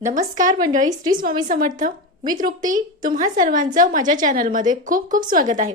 नमस्कार मंडळी श्री स्वामी समर्थ. मी तृप्ती. तुम्हा सर्वांचं माझ्या चॅनलमध्ये खूप खूप स्वागत आहे.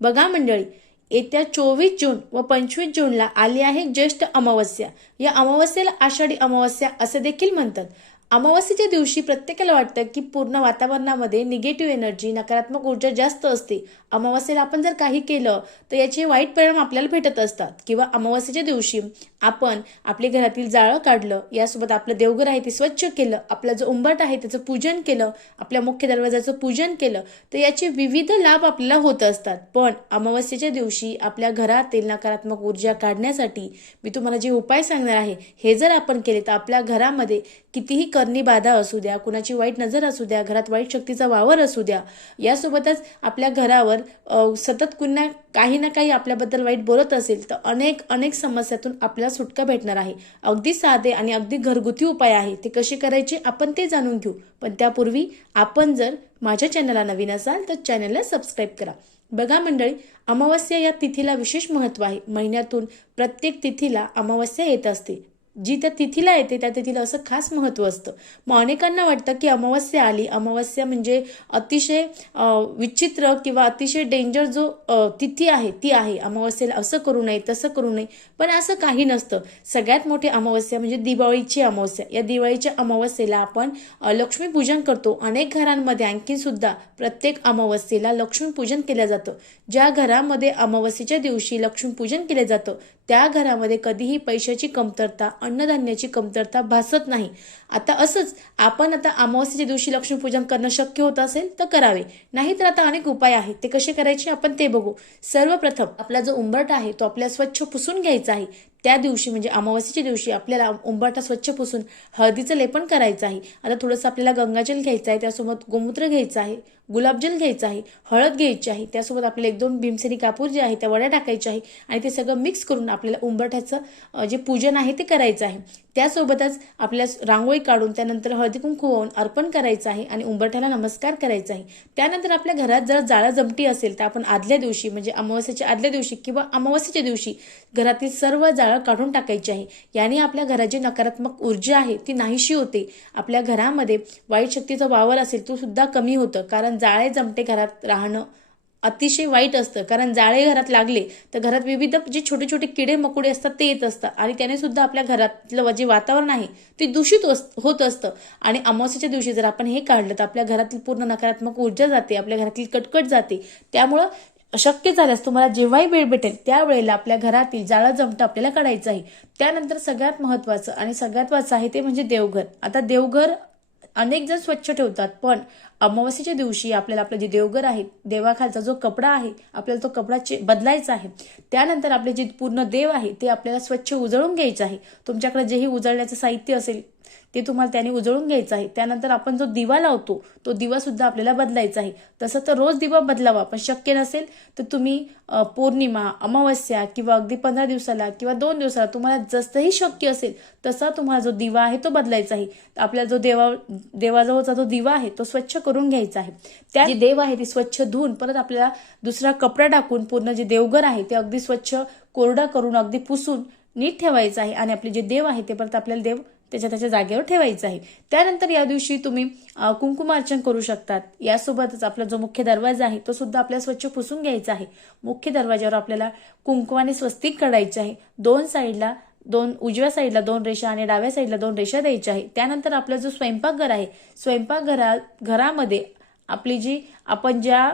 बघा मंडळी येत्या चोवीस जून व पंचवीस जूनला आली आहे ज्येष्ठ अमावस्या. या अमावस्येला आषाढी अमावस्या असे देखील म्हणतात. अमावस्येच्या दिवशी प्रत्येकाला वाटतं की पूर्ण वातावरणामध्ये निगेटिव्ह एनर्जी नकारात्मक ऊर्जा जास्त असते. अमावस्येला आपण जर काही केलं तर याचे वाईट परिणाम आपल्याला भेटत असतात. किंवा अमावस्येच्या दिवशी आपण आपले घरातील जाळं काढलं यासोबत आपलं देवघर आहे ते स्वच्छ केलं आपला जो उंबट आहे त्याचं पूजन केलं आपल्या मुख्य दरवाजाचं पूजन केलं तर याचे विविध लाभ आपल्याला होत असतात. पण अमावस्येच्या दिवशी आपल्या घरातील नकारात्मक ऊर्जा काढण्यासाठी मी तुम्हाला जे उपाय सांगणार आहे हे जर आपण केले तर आपल्या घरामध्ये कितीही करणी बाधा असू द्या कुणाची वाईट नजर असू द्या घरात वाईट शक्तीचा वावर असू द्या यासोबतच आपल्या घरावर सतत कुणा काही ना काही आपल्याबद्दल वाईट बोलत असेल तर अनेक अनेक समस्यातून आपल्या सुटका भेटणार आहे. अगदी साधे आणि अगदी घरगुती उपाय आहे. ते कसे करायचे आपण ते जाणून घेऊ. पण त्यापूर्वी आपण जर माझ्या चॅनलला नवीन असाल तर चॅनलला सबस्क्राईब करा. बघा मंडळी अमावस्या या तिथीला विशेष महत्त्व आहे. महिन्यातून प्रत्येक तिथीला अमावस्या येत असते. जी त्या तिथीला येते त्या तिथीला असं खास महत्त्व असतं. मग अनेकांना वाटतं की अमावस्या आली. अमावस्या म्हणजे अतिशय विचित्र किंवा अतिशय डेंजर जो तिथी आहे ती आहे. अमावस्येला असं करू नये तसं करू नये. पण असं काही नसतं. सगळ्यात मोठी अमावस्या म्हणजे दिवाळीची अमावस्या. या दिवाळीच्या अमावस्येला आपण लक्ष्मीपूजन करतो. अनेक घरांमध्ये आणखी सुद्धा प्रत्येक अमावस्येला लक्ष्मीपूजन केलं जातं. ज्या घरामध्ये अमावस्येच्या दिवशी लक्ष्मीपूजन केलं जातं त्या घरामध्ये कधीही पैशाची कमतरता अन्नधान्याची कमतरता भासत नाही. आता असंच आपण आता अमावस्येच्या दिवशी लक्ष्मीपूजन करणं शक्य होत असेल तर करावे. नाहीतर आता अनेक उपाय आहेत. ते कसे करायचे आपण ते बघू. सर्वप्रथम आपला जो उंबरटा आहे तो आपल्या स्वच्छ पुसून घ्यायचा आहे. त्या दिवशी म्हणजे अमावस्येच्या दिवशी आपल्याला उंबरटा स्वच्छ पुसून हळदीचं लेपन करायचं आहे. आता थोडंसं आपल्याला गंगाजल घ्यायचं आहे. त्यासोबत गोमूत्र घ्यायचं आहे. गुलाबजल घ्यायचं आहे हळद घ्यायची आहे त्यासोबत आपल्याला एक दोन भीमसेनी कापूर जे आहे त्या वड्या टाकायच्या आहे आणि ते सगळं मिक्स करून आपल्याला उंबरठ्याचं जे पूजन आहे ते करायचं आहे. त्यासोबतच आपल्या रांगोळी काढून त्यानंतर हळदी कुंकू वाहून अर्पण करायचं आहे आणि उंबरठ्याला नमस्कार करायचा आहे. त्यानंतर आपल्या घरात जर जाळं जमटी असेल तर आपण आदल्या दिवशी म्हणजे अमावस्येच्या आदल्या दिवशी किंवा अमावस्येच्या दिवशी घरातील सर्व जाळं काढून टाकायची आहे. याने आपल्या घराची नकारात्मक ऊर्जा आहे ती नाहीशी होते. आपल्या घरामध्ये वाईट शक्तीचा वावर असेल तो सुद्धा कमी होतं. कारण जाळे जमटे घरात राहणं अतिशय वाईट असतं. कारण जाळे घरात लागले तर घरात विविध जे छोटे छोटे किडे मकोडे असतात ते येत असतात. आणि त्याने सुद्धा आपल्या घरातलं जे वातावरण आहे ते दूषित होत असतं. आणि अमावस्येच्या दिवशी जर आपण हे काढलं तर आपल्या घरातील पूर्ण नकारात्मक ऊर्जा जाते आपल्या घरातील कटकट जाते. त्यामुळं शक्य झाल्यास तुम्हाला जेव्हाही वेळ भेटेल त्यावेळेला आपल्या घरातील जाळं जमतं आपल्याला काढायचं आहे. त्यानंतर सगळ्यात महत्वाचं आणि सगळ्यात वाचं आहे ते म्हणजे देवघर. आता देवघर अनेक जण स्वच्छ ठेवतात पण अमावस्येच्या दिवशी आपल्याला आपलं जे देवघर आहे देवाखालचा जो कपडा आहे आपल्याला तो कपडा बदलायचा आहे. त्यानंतर आपले जे पूर्ण देव आहे ते आपल्याला स्वच्छ उजळून घ्यायचं आहे. तुमच्याकडे जेही उजळण्याचं साहित्य असेल ते तुम्हाला त्याने उजळून घ्यायचं आहे. त्यानंतर आपण जो दिवा लावतो तो दिवा सुद्धा आपल्याला बदलायचा आहे. तसं तर रोज दिवा बदलावा पण शक्य नसेल तर तुम्ही पौर्णिमा अमावस्या किंवा अगदी पंधरा दिवसाला किंवा दोन दिवसाला तुम्हाला जसंही शक्य असेल तसा तुम्हाला जो दिवा आहे तो बदलायचा आहे. आपल्या जो देवा देवाजवळचा जो दिवा आहे तो स्वच्छ करून घ्यायचं आहे. त्या जे देव आहे ती स्वच्छ धुवून परत आपल्याला दुसरा कपडा टाकून पूर्ण जे देवघर आहे ते अगदी स्वच्छ कोरडा करून अगदी पुसून नीट ठेवायचं आहे आणि आपले जे देव आहे ते परत आपल्याला देव त्याच्या त्याच्या जागेवर ठेवायचं आहे. त्यानंतर या दिवशी तुम्ही कुंकुमार्चन करू शकतात. यासोबतच आपला जो मुख्य दरवाजा आहे तो सुद्धा आपल्याला स्वच्छ पुसून घ्यायचा आहे. मुख्य दरवाजावर आपल्याला कुंकुमाने स्वस्तिक काढायचे आहे. दोन साईडला दोन उजव्या साईडला दोन रेषा आणि डाव्या साईडला दोन रेषा द्यायच्या आहे त्यानंतर आपला जो स्वयंपाकघर आहे स्वयंपाकघरा घरामध्ये आपली जी आपण ज्या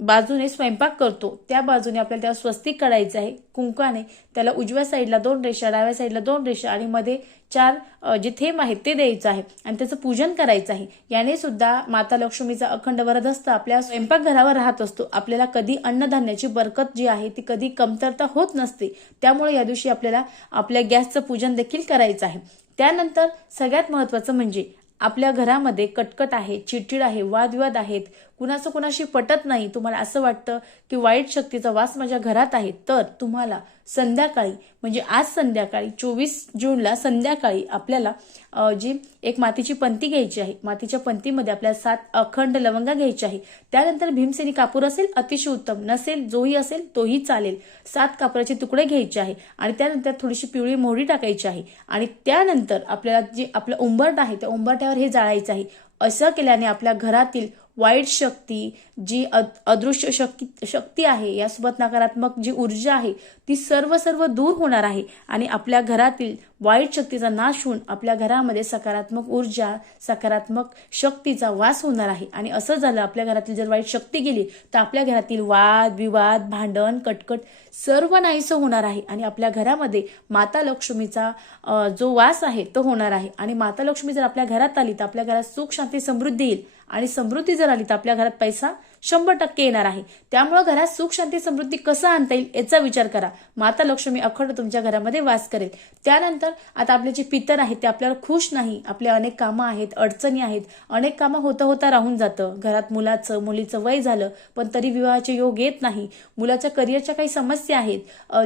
बाजूने स्वयंपाक करतो त्या बाजूने आपल्याला त्याला स्वस्तिक काढायचं आहे कुंकाने त्याला उजव्या साईडला दोन रेषा डाव्या साईडला दोन रेषा आणि मध्ये चार जे थेंब आहेत ते द्यायचं आहे आणि त्याचं पूजन करायचं आहे. याने सुद्धा माता लक्ष्मीचा अखंड वरदस्त आपल्या स्वयंपाकघरावर राहत असतो. आपल्याला कधी अन्नधान्याची बरकत जी आहे ती कधी कमतरता होत नसते. त्यामुळे या दिवशी आपल्याला आपल्या गॅसचं पूजन देखील करायचं आहे. त्यानंतर सगळ्यात महत्वाचं म्हणजे आपल्या घरामध्ये कटकट आहे चिडचिड आहे वादविवाद आहेत कुणाचं कुणाशी पटत नाही तुम्हाला असं वाटतं की वाईट शक्तीचा वास माझ्या घरात आहे तर तुम्हाला संध्याकाळी म्हणजे आज संध्याकाळी चोवीस जूनला संध्याकाळी आपल्याला जी एक मातीची पंती घ्यायची आहे मातीच्या पंतीमध्ये आपल्याला सात अखंड लवंगा घ्यायची आहे. त्यानंतर भीमसेनी कापूर असेल अतिशय उत्तम. नसेल जोही असेल तोही चालेल. सात कापराचे तुकडे घ्यायचे आहे आणि त्यानंतर थोडीशी पिवळी मोहरी टाकायची आहे. आणि त्यानंतर आपल्याला जे आपलं उंबरट आहे त्या उंबरट्यावर हे जाळायचं आहे. असं केल्याने आपल्या घरातील वाईट शक्ती जी अद- अदृश्य शक्ती शक्ती आहे यासोबत नकारात्मक जी ऊर्जा आहे ती सर्व सर्व दूर होणार आहे आणि आपल्या घरातील वाईट शक्तीचा नाश होऊन आपल्या घरामध्ये सकारात्मक ऊर्जा सकारात्मक शक्तीचा वास होणार आहे. आणि असं झालं आपल्या घरातील जर वाईट शक्ती गेली तर आपल्या घरातील वाद विवाद भांडण कटकट सर्व नाहीसं होणार आहे. आणि आपल्या घरामध्ये माता लक्ष्मीचा जो वास आहे तो होणार आहे. आणि माता लक्ष्मी जर आपल्या घरात आली तर आपल्या घरात सुख शांती समृद्धी येईल. आणि समृद्धी जर आली तर आपल्या घरात पैसा शंभर टक्के येणार आहे. त्यामुळं घरात सुख शांती समृद्धी कसं आणता येईल याचा विचार करा. माता लक्ष्मी अखंड तुमच्या घरामध्ये वास करेल. त्यानंतर आता आपले जे पितर आहेत ते आपल्याला खुश नाही. आपले अनेक कामं आहेत अडचणी आहेत. अनेक कामं होता होता राहून जातं. घरात मुलाचं मुलीचं वय झालं पण तरी विवाहाचे योग येत नाही. मुलाच्या करिअरच्या काही समस्या आहेत.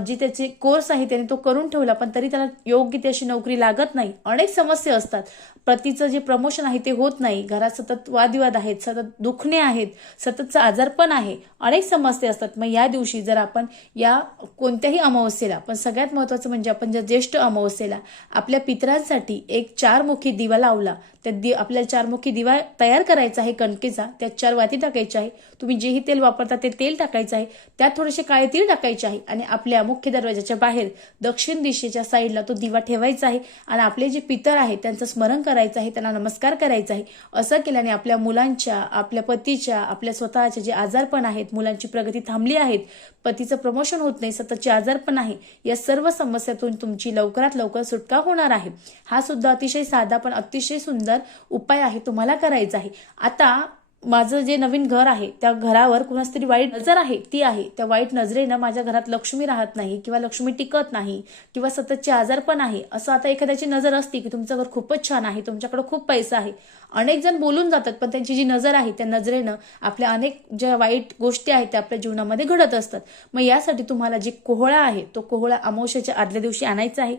जी त्याचे कोर्स आहे त्याने तो करून ठेवला पण तरी त्याला योग्य ती अशी नोकरी लागत नाही. अनेक समस्या असतात. पतीचं जे प्रमोशन आहे ते होत नाही. घरात सतत वादविवाद आहेत सतत दुखणे आहेत सततचं आजारपण आहे. अनेक समस्या असतात. मग या दिवशी जर आपण या कोणत्याही अमावस्येला पण सगळ्यात महत्त्वाचं म्हणजे आपण ज्या ज्येष्ठ अमावस्येला आपल्या पितरांसाठी एक चारमुखी दिवा लावला त्या दि आपल्याला चारमुखी दिवा तयार करायचा आहे कणकेचा त्यात चार वाती टाकायच्या आहे. तुम्ही जेही तेल वापरता ते तेल टाकायचं आहे. त्यात थोडेसे काळे तीळ टाकायचे आहे. आणि आपल्या मुख्य दरवाजाच्या बाहेर दक्षिण दिशेच्या साईडला तो दिवा ठेवायचा आहे. आणि आपले जे पितर आहेत त्यांचं स्मरण करायचं आहे त्यांना नमस्कार करायचा आहे असं केल्याने आपल्या मुलांच्या आपल्या पतीच्या आपल्या स्वतःचे जे आजारपण आहेत मुलांची प्रगती थांबली आहेत पतीचं प्रमोशन होत नाही सततचे आजारपण आहे या सर्व समस्यातून तुमची लवकरात लवकर सुटका होणार आहे. हा सुद्धा अतिशय साधा पण अतिशय सुंदर उपाय आहे तुम्हाला करायचा आहे. आता माझं जे नवीन घर आहे त्या घरावर कुणाच तरी वाईट नजर आहे ती आहे. त्या वाईट नजरेनं माझ्या घरात लक्ष्मी राहत नाही किंवा लक्ष्मी टिकत नाही किंवा सततचे आजारपण आहे. असं आता एखाद्याची नजर असते की तुमचं घर खूपच छान आहे तुमच्याकडे खूप पैसा आहे. अनेक जण बोलून जातात पण त्यांची जी नजर आहे त्या नजरेनं आपल्या अनेक ज्या वाईट गोष्टी आहेत त्या आपल्या जीवनामध्ये घडत असतात. मग यासाठी तुम्हाला जी कोहळा आहे तो कोहळा अमावश्याच्या आदल्या दिवशी आणायचा आहे.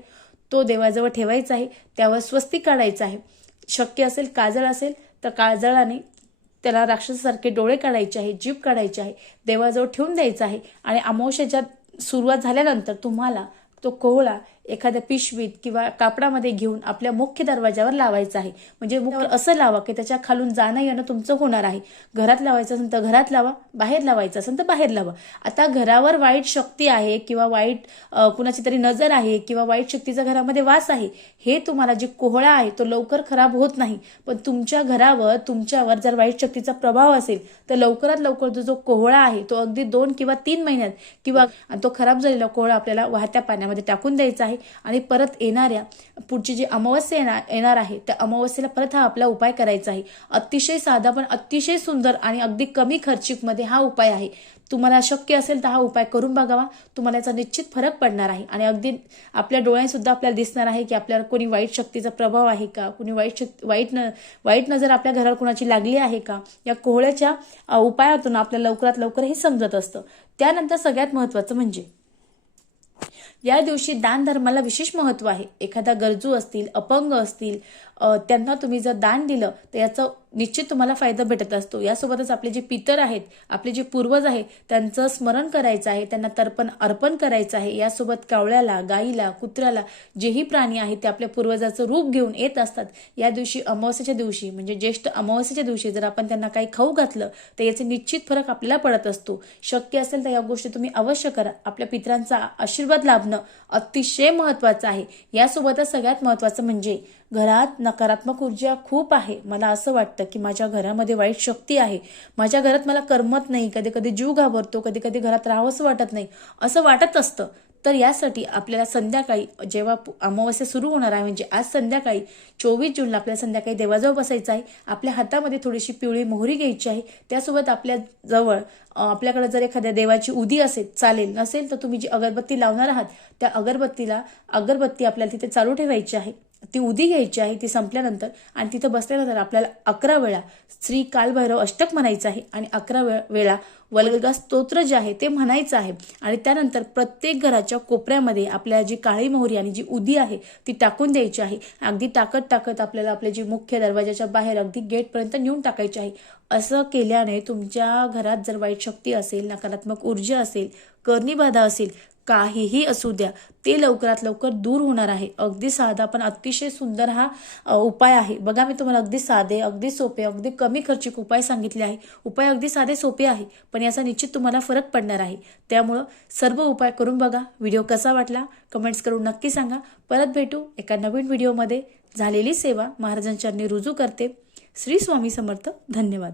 तो देवाजवळ ठेवायचा आहे. त्यावर स्वस्तिक काढायचं आहे. शक्य असेल काजळ असेल तर काजळाने त्याला राक्षसासारखे डोळे काढायचे आहे जीभ काढायची आहे देवाजवळ ठेवून द्यायचं आहे. आणि अमावश्याच्या सुरुवात झाल्यानंतर तुम्हाला तो कोहळा एखाद्या पिशवीत किंवा कापडामध्ये घेऊन आपल्या मुख्य दरवाजावर लावायचा आहे. म्हणजे मुख्य असं लावा की त्याच्या खालून जाणं येणं तुमचं होणार आहे. घरात लावायचं असेल तर घरात लावा बाहेर लावायचं असेल तर बाहेर लावा. आता घरावर वाईट शक्ती आहे किंवा वाईट कुणाची तरी नजर आहे किंवा वाईट शक्तीचा घरामध्ये वास आहे हे तुम्हाला जे कोहळा आहे तो लवकर खराब होत नाही. पण तुमच्या घरावर तुमच्यावर जर वाईट शक्तीचा प्रभाव असेल तर लवकरात लवकर जो जो कोहळा आहे तो अगदी दोन किंवा तीन महिन्यात किंवा आणि तो खराब झालेला कोहळा आपल्याला वाहत्या पाण्यामध्ये टाकून द्यायचा आहे. आणि परत येणाऱ्या पुढची जी अमावस्या येणार येणार आहे त्या अमावस्येला परत हा आपला उपाय करायचा आहे. अतिशय साधा पण अतिशय सुंदर आणि अगदी कमी खर्चिकमध्ये हा उपाय आहे. तुम्हाला शक्य असेल तर हा उपाय करून बघावा. तुम्हाला याचा निश्चित फरक पडणार आहे. आणि अगदी आपल्या डोळ्यांसुद्धा आपल्याला दिसणार आहे की आपल्याला कोणी वाईट शक्तीचा प्रभाव आहे का? कोणी वाईट शक्ती वाईट न वाईट नजर आपल्या घरावर कोणाची लागली आहे का? या कोहळ्याच्या उपायातून आपल्याला लवकरात लवकर हे समजत असतं. त्यानंतर सगळ्यात महत्त्वाचं म्हणजे या दिवशी दान धर्माला विशेष महत्त्व आहे. एखादा गरजू असतील अपंग असतील त्यांना तुम्ही जर दान दिलं तर याचा निश्चित तुम्हाला फायदा भेटत असतो. यासोबतच आपले जे पितर आहेत आपले जे पूर्वज आहेत त्यांचं स्मरण करायचं आहे त्यांना तर्पण अर्पण करायचं आहे. यासोबत कावळ्याला गाईला कुत्र्याला जेही प्राणी आहेत ते आपल्या पूर्वजाचं रूप घेऊन येत असतात. या दिवशी अमावस्याच्या दिवशी म्हणजे ज्येष्ठ अमावस्याच्या दिवशी जर आपण त्यांना काही खाऊ घातलं तर याचे निश्चित फरक आपल्याला पडत असतो. शक्य असेल तर या गोष्टी तुम्ही अवश्य करा. आपल्या पितरांचा आशीर्वाद लाभणं अतिशय महत्त्वाचं आहे. यासोबतच सगळ्यात महत्त्वाचं म्हणजे घरात नकारात्मक ऊर्जा खूप आहे. मला असं वाटतं की माझ्या घरामध्ये वाईट शक्ती आहे. माझ्या घरात मला करमत नाही. कधी कधी जीव घाबरतो कधी कधी घरात राहावंसं वाटत नाही. असं वाटत असतं. तर यासाठी आपल्याला संध्याकाळी जेव्हा पु- अमावस्या सुरू होणार आहे म्हणजे आज संध्याकाळी चोवीस जूनला आपल्याला संध्याकाळी देवाजवळ बसायचं आहे. आपल्या हातामध्ये थोडीशी पिवळी मोहरी घ्यायची आहे. त्यासोबत आपल्या जवळ आपल्याकडे जर एखाद्या देवाची उदी असेल चालेल नसेल तर तुम्ही जी अगरबत्ती लावणार आहात त्या अगरबत्तीला अगरबत्ती आपल्याला तिथे चालू ठेवायची आहे. ती उदी घ्यायची आहे ती संपल्यानंतर आणि तिथं बसल्यानंतर आपल्याला अकरा वेळा श्री कालभैरव अष्टक म्हणायचं आहे आणि अकरा वे वेळा वल्गा स्तोत्र जे आहे ते म्हणायचं आहे. आणि त्यानंतर प्रत्येक घराच्या कोपऱ्यामध्ये आपल्या जी काळी मोहरी आणि जी उदी आहे ती टाकून द्यायची आहे. अगदी टाकत टाकत आपल्याला आपल्या जी मुख्य दरवाजाच्या बाहेर अगदी गेटपर्यंत नेऊन टाकायची आहे. असं केल्याने तुमच्या घरात जर वाईट शक्ती असेल नकारात्मक ऊर्जा असेल करणी बाधा असेल काहीही असू द्या ते लवकरात लवकर दूर होणार आहे. अगदी साधा पण अतिशय सुंदर हा उपाय आहे. बघा मी तुम्हाला अगदी साधे अगदी सोपे अगदी कमी खर्चिक उपाय सांगितले आहे. उपाय अगदी साधे सोपे आहे पण याचा निश्चित तुम्हाला फरक पडणार आहे. त्यामुळं सर्व उपाय करून बघा व्हिडिओ कसा वाटला? कमेंट्स करून नक्की सांगा. परत भेटू एका नवीन व्हिडिओमध्ये. झालेली सेवा महाराजांच्या रुजू करते. श्री स्वामी समर्थ. धन्यवाद.